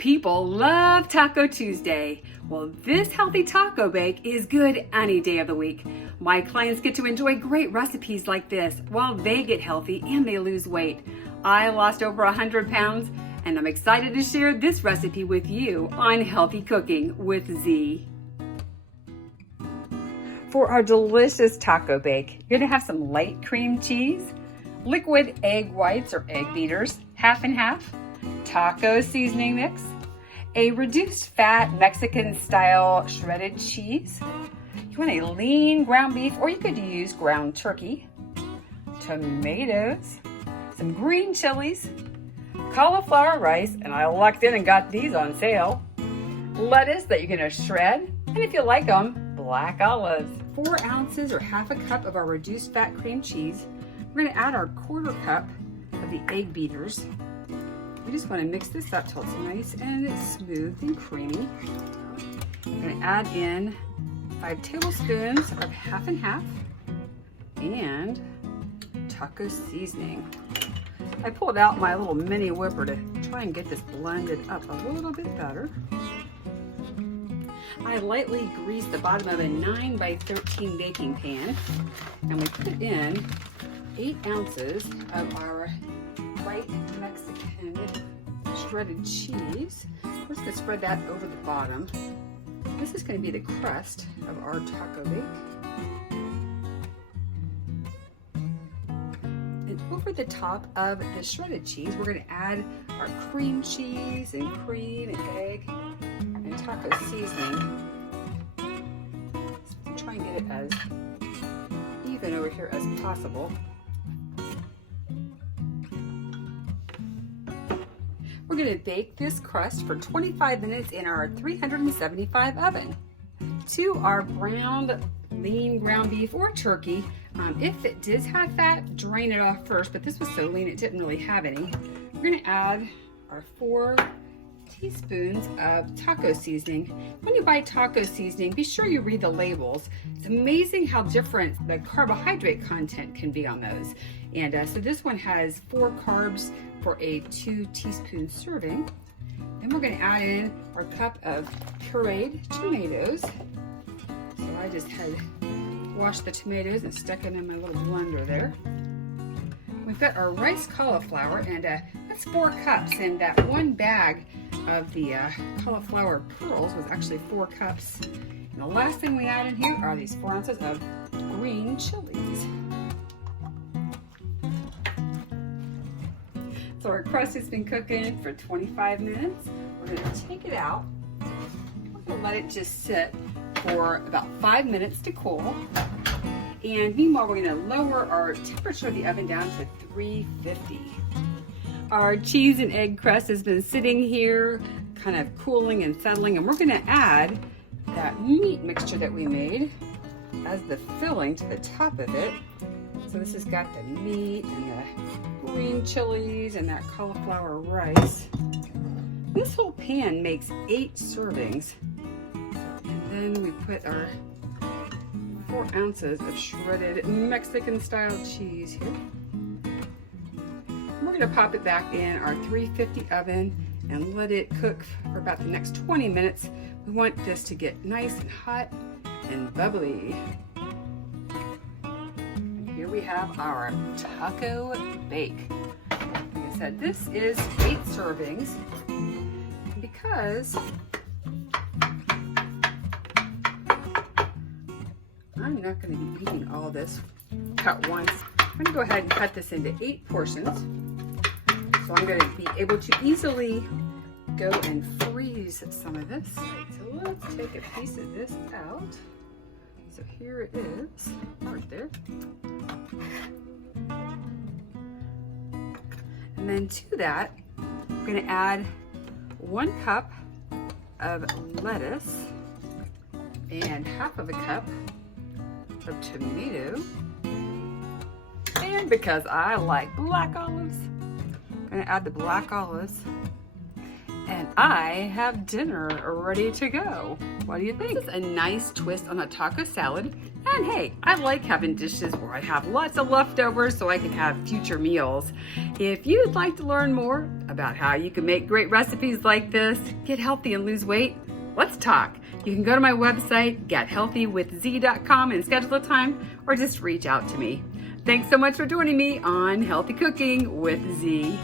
People love Taco Tuesday. Well, this healthy taco bake is good any day of the week. My clients get to enjoy great recipes like this while they get healthy and they lose weight. I lost over 100 pounds and I'm excited to share this recipe with you on Healthy Cooking with Z. For our delicious taco bake, you're gonna have some light cream cheese, liquid egg whites or egg beaters, half and half, taco seasoning mix, a reduced fat Mexican style shredded cheese. You want a lean ground beef or you could use ground turkey, tomatoes, some green chilies, cauliflower rice, and I lucked in and got these on sale, lettuce that you're gonna shred, and if you like them, black olives. 4 ounces or half a cup of our reduced fat cream cheese. We're gonna add our 1/4 cup of the egg beaters. We just want to mix this up till it's nice and smooth and creamy. I'm going to add in 5 tablespoons of half and half and taco seasoning. I pulled out my little mini whipper to try and get this blended up a little bit better. I lightly greased the bottom of a 9 by 13 baking pan and we put in 8 ounces of our white Mexican shredded cheese. We're just going to spread that over the bottom. This is going to be the crust of our taco bake. And over the top of the shredded cheese, we're going to add our cream cheese and cream and egg and taco seasoning. So try and get it as even over here as possible. We're going to bake this crust for 25 minutes in our 375 oven. To our browned lean ground beef or turkey, if it does have fat, drain it off first, but this was so lean it didn't really have any. We're going to add our 4 teaspoons of taco seasoning. When you buy taco seasoning, be sure you read the labels. It's amazing how different the carbohydrate content can be on those. And so this one has 4 carbs for a 2 teaspoon serving. Then we're going to add in our cup of pureed tomatoes. So I just had washed the tomatoes and stuck them in my little blender there. We've got our rice cauliflower, and that's 4 cups, and that 1 bag of the cauliflower pearls was actually 4 cups. And the last thing we add in here are these 4 ounces of green chilies. So our crust has been cooking for 25 minutes. We're going to take it out. We're going to let it just sit for about 5 minutes to cool. And meanwhile, we're going to lower our temperature of the oven down to 350. Our cheese and egg crust has been sitting here, kind of cooling and settling, and we're going to add that meat mixture that we made as the filling to the top of it. So this has got the meat and the green chilies and that cauliflower rice. This whole pan makes 8 servings. And then we put our 4 ounces of shredded Mexican style cheese here. We're going to pop it back in our 350 oven and let it cook for about the next 20 minutes. We want this to get nice and hot and bubbly. Here we have our taco bake. Like I said, this is 8 servings because I'm not going to be eating all this cut once. I'm going to go ahead and cut this into 8 portions. So I'm going to be able to easily go and freeze some of this. Right, so let's take a piece of this out. So here it is, right there. And then to that, we're going to add 1 cup of lettuce and half of a cup of tomato. And because I like black olives, I'm going to add the black olives. And I have dinner ready to go. What do you think? This is a nice twist on a taco salad. And hey, I like having dishes where I have lots of leftovers so I can have future meals. If you'd like to learn more about how you can make great recipes like this, get healthy and lose weight, let's talk. You can go to my website, gethealthywithz.com, and schedule a time, or just reach out to me. Thanks so much for joining me on Healthy Cooking with Z.